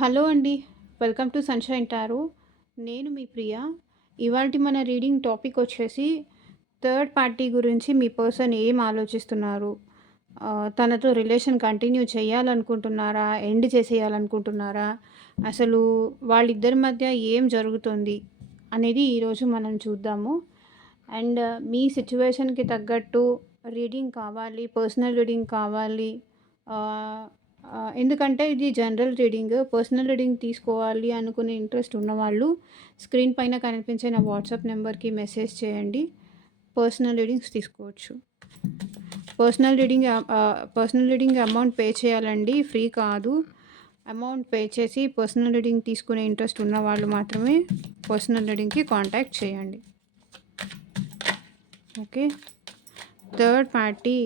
Hello అండి. Welcome to sunshine tarot. నేను మీ ప్రియ. ఇవాల్టి మన రీడింగ్ టాపిక్ వచ్చేసి థర్డ్ పార్టీ గురించి మీ పర్సన్ ఏం ఆలోచిస్తున్నారు? తనతో రిలేషన్ కంటిన్యూ చేయాలనుకుంటున్నారా? ఎండ్ చేసేయాలనుకుంటున్నారా? అసలు వాళ్ళిద్దరి మధ్య ఏం జరుగుతుంది? అనేది ఈరోజు మనం చూద్దాము. అండ్ మీ సిట్యుయేషన్‌కి తగ్గట్టు రీడింగ్ కావాలి, పర్సనల్ రీడింగ్ కావాలి. ఎందుకంటే ఇది జనరల్ రీడింగ్. పర్సనల్ రీడింగ్ తీసుకోవాలి అనుకునే ఇంట్రెస్ట్ ఉన్నవాళ్ళు స్క్రీన్ పైన కనిపించే నా వాట్సాప్ నెంబర్కి మెసేజ్ చేయండి. పర్సనల్ రీడింగ్స్ తీసుకోవచ్చు. పర్సనల్ రీడింగ్ అమౌంట్ పే చేయాలండి, ఫ్రీ కాదు. అమౌంట్ పే చేసి పర్సనల్ రీడింగ్ తీసుకునే ఇంట్రెస్ట్ ఉన్న వాళ్ళు మాత్రమే పర్సనల్ రీడింగ్కి కాంటాక్ట్ చేయండి. ఓకే. థర్డ్ పార్టీ,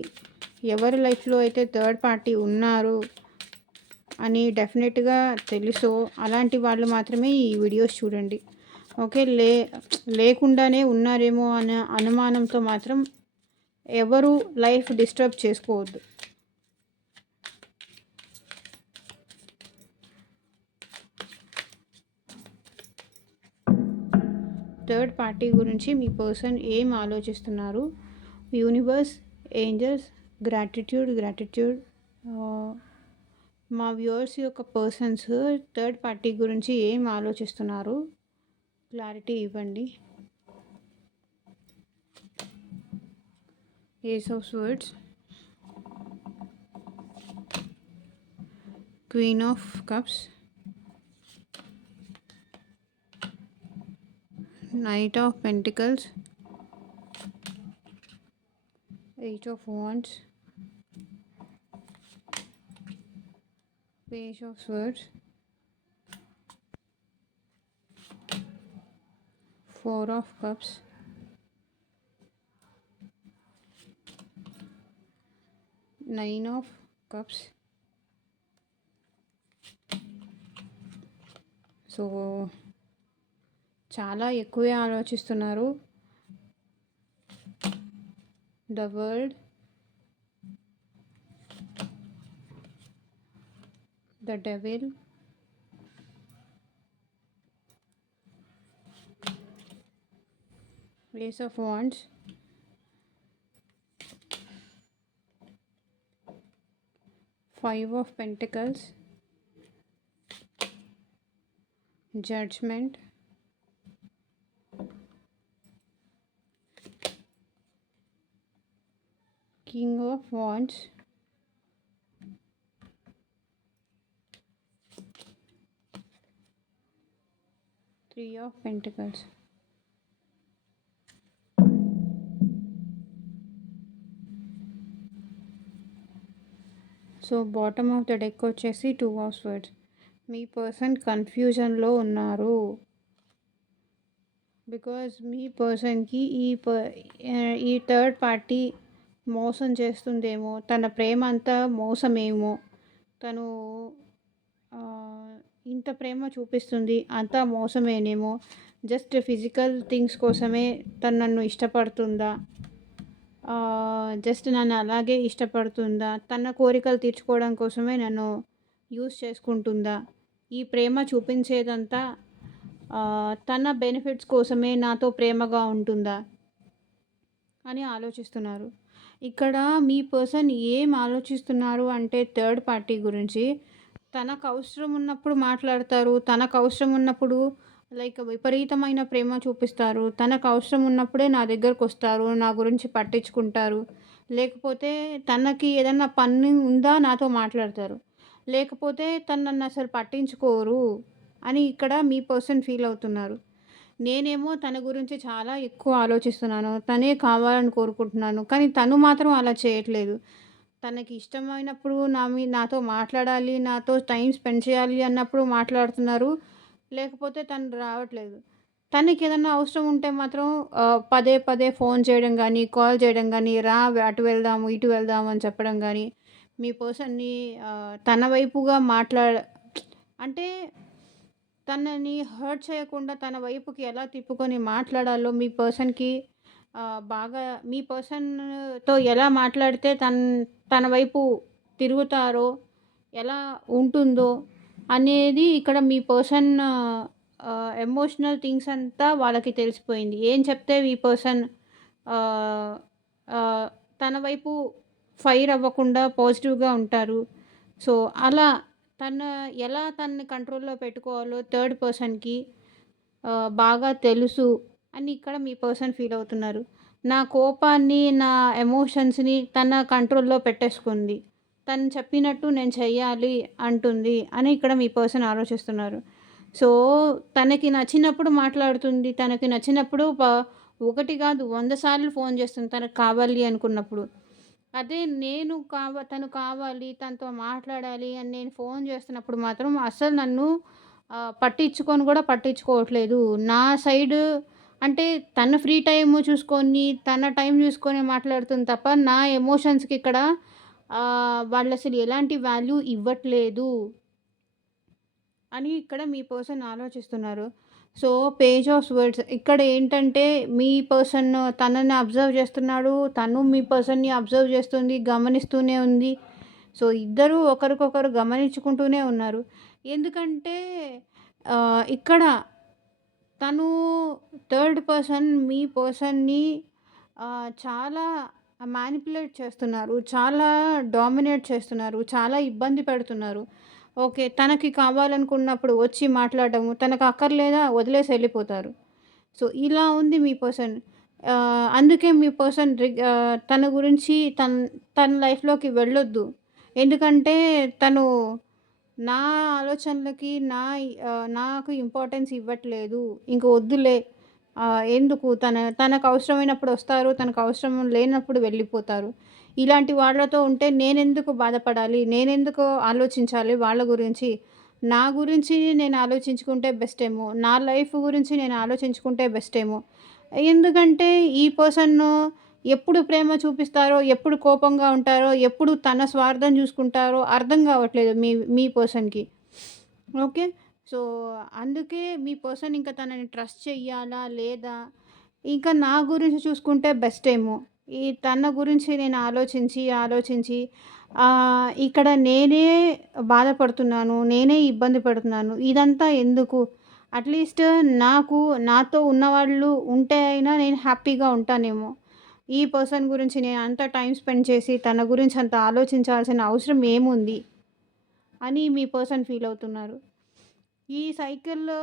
ఎవరి లైఫ్లో అయితే థర్డ్ పార్టీ ఉన్నారు అని డెఫినెట్గా తెలుసో అలాంటి వాళ్ళు మాత్రమే ఈ వీడియోస్ చూడండి. ఓకే. లేకుండానే ఉన్నారేమో అనే అనుమానంతో మాత్రం ఎవరు లైఫ్ డిస్టర్బ్ చేసుకోవద్దు. థర్డ్ పార్టీ గురించి మీ పర్సన్ ఏం ఆలోచిస్తున్నారు? Universe, angels, gratitude. మా వ్యూవర్స్ యొక్క పర్సన్స్ థర్డ్ పార్టీ గురించి ఏం ఆలోచిస్తున్నారు? క్లారిటీ ఇవ్వండి. Ace of swords, queen of cups, knight of pentacles, eight of wands, page of swords, four of cups, nine of cups. So చాలా ఎక్కువే ఆలోచిస్తున్నారు. The world, the devil, ace of wands, five of pentacles, judgement, king of wands, three of pentacles. So bottom of the deck వచ్చేసి two of swords. మీ person కన్ఫ్యూజన్లో ఉన్నారు. Because మీ పర్సన్కి ఈ third party మోసం చేస్తుందేమో, తన ప్రేమ అంతా మోసమేమో, తను ఇంత ప్రేమ చూపిస్తుంది అంతా మోసమేనేమో, జస్ట్ ఫిజికల్ థింగ్స్ కోసమే తను నన్ను ఇష్టపడుతుందా, జస్ట్ నన్ను అలాగే ఇష్టపడుతుందా, తన కోరికలు తీర్చుకోవడం కోసమే నన్ను యూస్ చేసుకుంటుందా, ఈ ప్రేమ చూపించేదంతా తన బెనిఫిట్స్ కోసమే నాతో ప్రేమగా ఉంటుందా అని ఆలోచిస్తున్నారు. ఇక్కడ మీ పర్సన్ ఏం ఆలోచిస్తున్నారు అంటే థర్డ్ పార్టీ గురించి, తనకు అవసరం ఉన్నప్పుడు మాట్లాడతారు, తనకు అవసరం ఉన్నప్పుడు లైక్ విపరీతమైన ప్రేమ చూపిస్తారు, తనకు అవసరం ఉన్నప్పుడే నా దగ్గరకు వస్తారు, నా గురించి పట్టించుకుంటారు, లేకపోతే తనకి ఏదన్నా పని ఉందా నాతో మాట్లాడతారు, లేకపోతే తను నన్ను అసలు పట్టించుకోరు అని ఇక్కడ మీ పర్సన్ ఫీల్ అవుతున్నారు. నేనేమో తన గురించి చాలా ఎక్కువ ఆలోచిస్తున్నాను, తనే కావాలని కోరుకుంటున్నాను, కానీ తను మాత్రం అలా చేయట్లేదు. తనకి ఇష్టమైనప్పుడు నాతో మాట్లాడాలి, నాతో టైం స్పెండ్ చేయాలి అన్నప్పుడు మాట్లాడుతున్నారు, లేకపోతే తను రావట్లేదు. తనకి ఏదన్నా అవసరం ఉంటే మాత్రం పదే పదే ఫోన్ చేయడం కానీ, కాల్ చేయడం కానీ, రా అటు వెళ్దాము ఇటు వెళ్దాము అని చెప్పడం కానీ, మీ పర్సన్ని తన వైపుగా అంటే తనని హర్ట్ చేయకుండా తన వైపుకి ఎలా తిప్పుకొని మాట్లాడాలో మీ పర్సన్కి బాగా, మీ పర్సన్తో ఎలా మాట్లాడితే తన వైపు తిరుగుతారో, ఎలా ఉంటుందో అనేది ఇక్కడ మీ పర్సన్ ఎమోషనల్ థింగ్స్ అంతా వాళ్ళకి తెలిసిపోయింది. ఏం చెప్తే ఈ పర్సన్ ఆహ్, ఆహ్, తన వైపు ఫైర్ అవ్వకుండా పాజిటివ్‌గా ఉంటారు. సో, అలా తను ఎలా తనని కంట్రోల్‌లో పెట్టుకోవాలో థర్డ్ పర్సన్‌కి బాగా తెలుసు అని ఇక్కడ మీ పర్సన్ ఫీల్ అవుతున్నారు. నా కోపాన్ని, నా ఎమోషన్స్‌ని తన కంట్రోల్‌లో పెట్టేసుకుంది. తను చెప్పినట్టు నేను చెయ్యాలి అంటుంది అని ఇక్కడ మీ పర్సన్ ఆలోచిస్తున్నారు. సో, తనకి నచ్చినప్పుడు మాట్లాడుతుంది. తనకి నచ్చినప్పుడు ఒకటి కాదు 100 సార్లు ఫోను చేస్తుంది తనకు కావాలి అనుకున్నప్పుడు. అదే నేను తను కావాలి, తనతో మాట్లాడాలి అని నేను ఫోను చేస్తున్నప్పుడు మాత్రం అస్సలు నన్ను పట్టించుకొని కూడా పట్టించుకోవట్లేదు. నా సైడు అంటే తన ఫ్రీ టైమ్ చూసుకొని, తన టైం చూసుకొని మాట్లాడుతుంది తప్ప, నా ఎమోషన్స్‌కి ఇక్కడ వాళ్ళసలు ఎలాంటి వాల్యూ ఇవ్వట్లేదు అని ఇక్కడ మీ పర్సన్ ఆలోచిస్తున్నారు. సో, పేజ్ ఆఫ్ స్వర్డ్స్ ఇక్కడ ఏంటంటే మీ పర్సన్ తనని అబ్జర్వ్ చేస్తున్నాడు. తను మీ పర్సన్‌ని అబ్జర్వ్ చేస్తుంది, గమనిస్తూనే ఉంది. సో, ఇద్దరూ ఒకరికొకరు గమనించుకుంటూనే ఉన్నారు. ఎందుకంటే ఇక్కడ తను థర్డ్ పర్సన్ మీ పర్సన్‌ని చాలా మ్యానిపులేట్ చేస్తున్నారు. చాలా డామినేట్ చేస్తున్నారు. చాలా ఇబ్బంది పెడుతున్నారు. ఓకే. తనకి కావాలనుకున్నప్పుడు వచ్చి మాట్లాడడము, తనకు అక్కర్లేదా వదిలేసి ఎళ్ళిపోతారు. సో, ఇలా ఉంది మీ పర్సన్. అందుకే మీ పర్సన్ తన గురించి తన లైఫ్‌లోకి వెళ్ళొద్దు. ఎందుకంటే తను నా ఆలోచనలకి నాకు ఇంపార్టెన్స్ ఇవ్వట్లేదు. ఇంక వద్దులే. ఎందుకు తనకు అవసరమైనప్పుడు వస్తారు. తనకు అవసరం లేనప్పుడు వెళ్ళిపోతారు. ఇలాంటి వాళ్ళతో ఉంటే నేనెందుకు బాధపడాలి? నేనెందుకు ఆలోచించాలి వాళ్ళ గురించి? నా గురించి నేను ఆలోచించుకుంటే బెస్టేమో. నా లైఫ్ గురించి నేను ఆలోచించుకుంటే బెస్టేమో. ఎందుకంటే ఈ పర్సన్ను ఎప్పుడు ప్రేమ చూపిస్తారో, ఎప్పుడు కోపంగా ఉంటారో, ఎప్పుడు తన స్వార్థం చూసుకుంటారో అర్థం కావట్లేదు మీ మీ పర్సన్‌కి. ఓకే. సో, అందుకే మీ పర్సన్ ఇంక తనని ట్రస్ట్ చెయ్యాలా? లేదా? ఇంకా నా గురించి చూసుకుంటే బెస్టేమో. తన గురించి నేను ఆలోచించి ఇక్కడ నేనే బాధపడుతున్నాను. నేనే ఇబ్బంది పడుతున్నాను. ఇదంతా ఎందుకు? అట్‌లీస్ట్ నాతో ఉన్నవాళ్ళు ఉంటే అయినా నేను హ్యాపీగా ఉంటానేమో. ఈ పర్సన్ గురించి నేను అంత టైమ్ స్పెండ్ చేసి తన గురించి అంత ఆలోచించాల్సిన అవసరం ఏముంది? అని మీ పర్సన్ ఫీల్ అవుతున్నారు. ఈ సైకిల్‌లో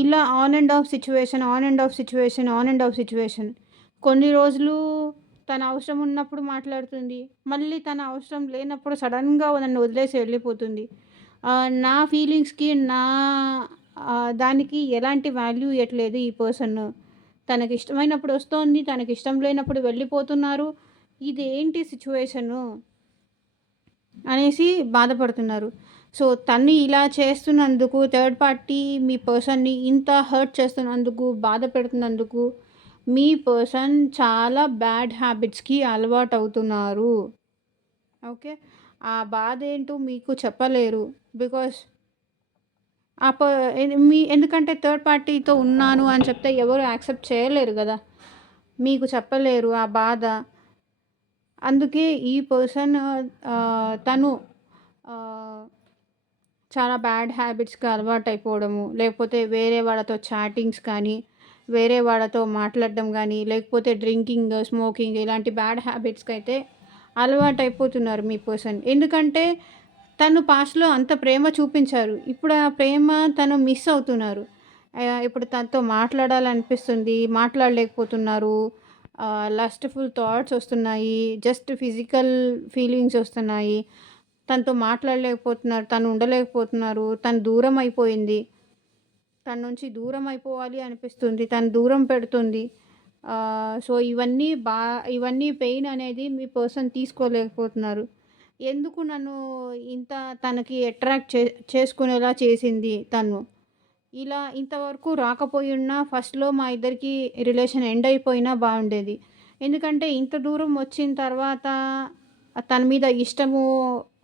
ఇలా on and of situation, on and of situation, on and of situation. కొన్ని రోజులు తన అవసరం ఉన్నప్పుడు మాట్లాడుతుంది. మళ్ళీ తన అవసరం లేనప్పుడు సడెన్‌గా నన్ను వదిలేసి వెళ్ళిపోతుంది. నా ఫీలింగ్స్‌కి దానికి ఎలాంటి వాల్యూ ఇయ్యట్లేదు ఈ పర్సన్. తనకిష్టమైనప్పుడు వస్తోంది. తనకిష్టం లేనప్పుడు వెళ్ళిపోతున్నారు. ఇదేంటి సిట్యుయేషను? అనేసి బాధపడుతున్నారు. సో, తను ఇలా చేస్తున్నందుకు థర్డ్ పార్టీ మీ పర్సన్‌ని ఇంత హర్ట్ చేస్తున్నందుకు, బాధ పెడుతున్నందుకు మీ పర్సన్ చాలా బ్యాడ్ హ్యాబిట్స్‌కి అలవాటవుతున్నారు. ఓకే. ఆ బాధేంటో మీకు చెప్పలేరు. బికాజ్ ఆ ప ఎందుకంటే థర్డ్ పార్టీతో ఉన్నాను అని చెప్తే ఎవరు యాక్సెప్ట్ చేయలేరు గదా! మీకు చెప్పలేరు ఆ బాధ. అందుకే ఈ పర్సన్ తను ఆహ్ చాలా బ్యాడ్ హ్యాబిట్స్‌కి అలవాటయిపోవడము, లేకపోతే వేరే వాళ్ళతో చాటింగ్స్ కానీ, వేరే వాళ్ళతో మాట్లాడడం గానీ, లేకపోతే డ్రింకింగ్, స్మోకింగ్ ఇలాంటి బ్యాడ్ హ్యాబిట్స్‌కైతే అలవాటయిపోతున్నారు మీ పర్సన్. ఎందుకంటే తను పాస్ట్‌లో అంత ప్రేమ చూపించారు. ఇప్పుడు ఆ ప్రేమ తను మిస్ అవుతున్నారు. ఇప్పుడు తనతో మాట్లాడాలనిపిస్తుంది, మాట్లాడలేకపోతున్నారు. లస్ట్‌ఫుల్ థాట్స్ వస్తున్నాయి. జస్ట్ ఫిజికల్ ఫీలింగ్స్ వస్తున్నాయి. తనతో మాట్లాడలేకపోతున్నారు. తను ఉండలేకపోతున్నారు. తను దూరం అయిపోయింది. తన నుంచి దూరం అయిపోవాలి అనిపిస్తుంది. తను దూరం పెడుతుంది. సో, ఇవన్నీ పెయిన్ అనేది మీ పర్సన్ తీసుకోలేకపోతున్నారు. ఎందుకు నన్ను ఇంత తనకి అట్రాక్ట్ చేసుకునేలా చేసింది తను. ఇలా ఇంతవరకు రాకపోయున్నా ఫస్ట్‌లో మా ఇద్దరికి రిలేషన్ ఎండ్ అయిపోయినా బావుండేది. ఎందుకంటే ఇంత దూరం వచ్చిన తర్వాత తన మీద ఇష్టము,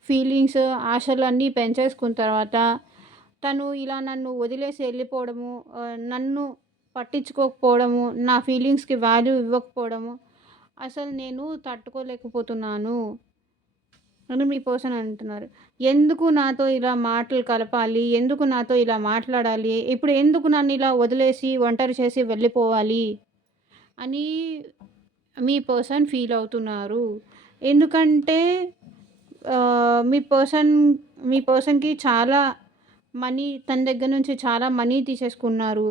ఫీలింగ్స్, ఆశలు అన్నీ పెంచేసుకున్న తర్వాత తను ఇలా నన్ను వదిలేసి వెళ్ళిపోవడము, నన్ను పట్టించుకోకపోవడము, నా ఫీలింగ్స్‌కి వాల్యూ ఇవ్వకపోవడము అసలు నేను తట్టుకోలేకపోతున్నాను. అని మీ పర్సన్ అంటున్నారు. ఎందుకు నాతో ఇలా మాటలు కలపాలి? ఎందుకు నాతో ఇలా మాట్లాడాలి? ఇప్పుడు ఎందుకు నన్నిలా వదిలేసి, ఒంటరి చేసి వెళ్ళిపోవాలి? అని మీ పర్సన్ ఫీల్ అవుతున్నారు. ఎందుకంటే మీ పర్సన్‌కి చాలా తన దగ్గర నుంచి చాలా మనీ తీసేసుకున్నారు.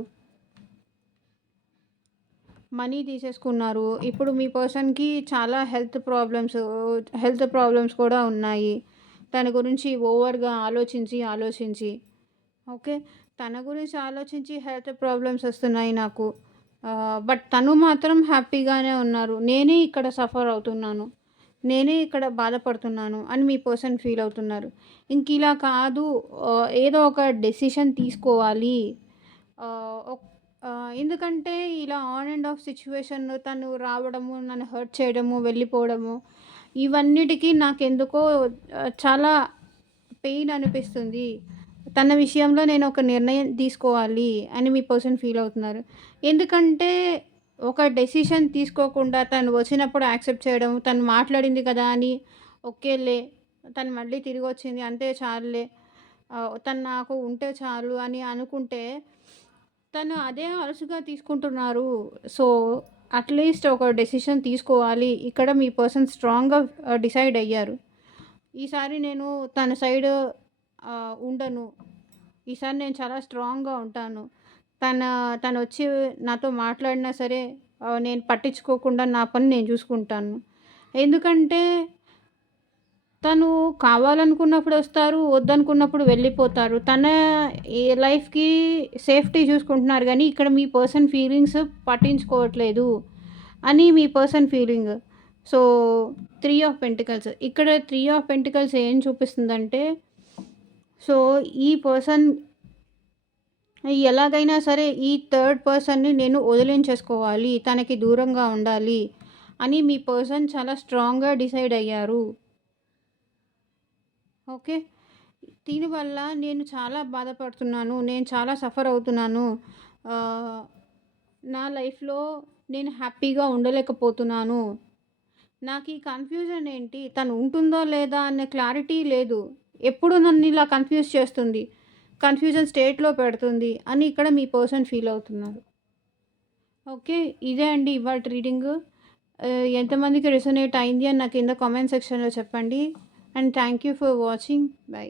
ఇప్పుడు మీ పర్సన్‌కి చాలా హెల్త్ ప్రాబ్లమ్స్ కూడా ఉన్నాయి. తన గురించి ఓవర్‌గా ఆలోచించి ఓకే. తన గురించి ఆలోచించి హెల్త్ ప్రాబ్లమ్స్ వస్తున్నాయి నాకు. బట్ తను మాత్రం హ్యాపీగానే ఉన్నారు. నేనే ఇక్కడ సఫర్ అవుతున్నాను. నేనే ఇక్కడ బాధపడుతున్నాను అని మీ పర్సన్ ఫీల్ అవుతున్నారు. ఇంకిలా కాదు, ఏదో ఒక డెసిషన్ తీసుకోవాలి. ఆహ్, ఒక్ ఎందుకంటే ఇలా ఆన్ అండ్ ఆఫ్ సిట్యుయేషన్ తను రావడము, నన్ను హర్ట్ చేయడము, వెళ్ళిపోవడము, ఇవన్నిటికి నాకెందుకో చాలా పెయిన్ అనిపిస్తుంది. తన విషయంలో నేను ఒక నిర్ణయం తీసుకోవాలి అని మీ పర్సన్ ఫీల్ అవుతున్నారు. ఎందుకంటే ఒక డెసిషన్ తీసుకోకుండా తను వచ్చినప్పుడు యాక్సెప్ట్ చేయడం, తను మాట్లాడింది కదా అని ఓకేలే, తను మళ్ళీ తిరిగొచ్చింది అంతే చాలులే, తను నాకు ఉంటే చాలు అని అనుకుంటే తను అదే అలుసుగా తీసుకుంటున్నారు. సో, అట్‌లీస్ట్ ఒక డెసిషన్ తీసుకోవాలి. ఇక్కడ మీ పర్సన్ స్ట్రాంగ్‌గా డిసైడ్ అయ్యారు. ఈసారి నేను తన సైడ్ ఉండను. ఈసారి నేను చాలా స్ట్రాంగ్‌గా ఉంటాను. తన తనొచ్చి నాతో మాట్లాడినా సరే నేను పట్టించుకోకుండా నా పని నేను చూసుకుంటాను. ఎందుకంటే తను కావాలనుకున్నప్పుడొస్తారు, వద్దనుకున్నప్పుడు వెళ్ళిపోతారు. తన లైఫ్‌కి సేఫ్టీ చూసుకుంటున్నారు గానీ, ఇక్కడ మీ పర్సన్ ఫీలింగ్స్ పట్టించుకోవట్లేదు అని మీ person feeling. So, 3 of pentacles. ఇక్కడ 3 ఆఫ్ పెంటికల్స్ ఏం చూపిస్తుందంటే, సో, ఈ పర్సన్ ఎలాగైనా సరే ఈ థర్డ్ పర్సన్‌ని నేను వదిలించేసుకోవాలి, తనకి దూరంగా ఉండాలి అని మీ పర్సన్ చాలా స్ట్రాంగ్‌గా డిసైడ్ అయ్యారు. ఓకే. దీనివల్ల నేను చాలా బాధపడుతున్నాను. నేను చాలా సఫర్ అవుతున్నాను. ఆహ్, నా లైఫ్‌లో నేను హ్యాపీగా ఉండలేకపోతున్నాను. నాకీ కన్‌ఫ్యూజన్ ఏంటి? తను ఉంటుందో లేదా అనే క్లారిటీ లేదు. ఎప్పుడు నన్నిలా కన్‌ఫ్యూజ్ చేస్తుంది. కన్‌ఫ్యూజన్ స్టేట్‌లో పెడుతుంది అని ఇక్కడ మీ పర్సన్ ఫీల్ అవుతున్నారు. ఓకే. ఇదే అండి ఇవాల్టి రీడింగు. ఎంతమందికి రెసొనేట్ అయింది అని నాకు కింద కామెంట్ సెక్షన్‌లో చెప్పండి. And thank you for watching. By.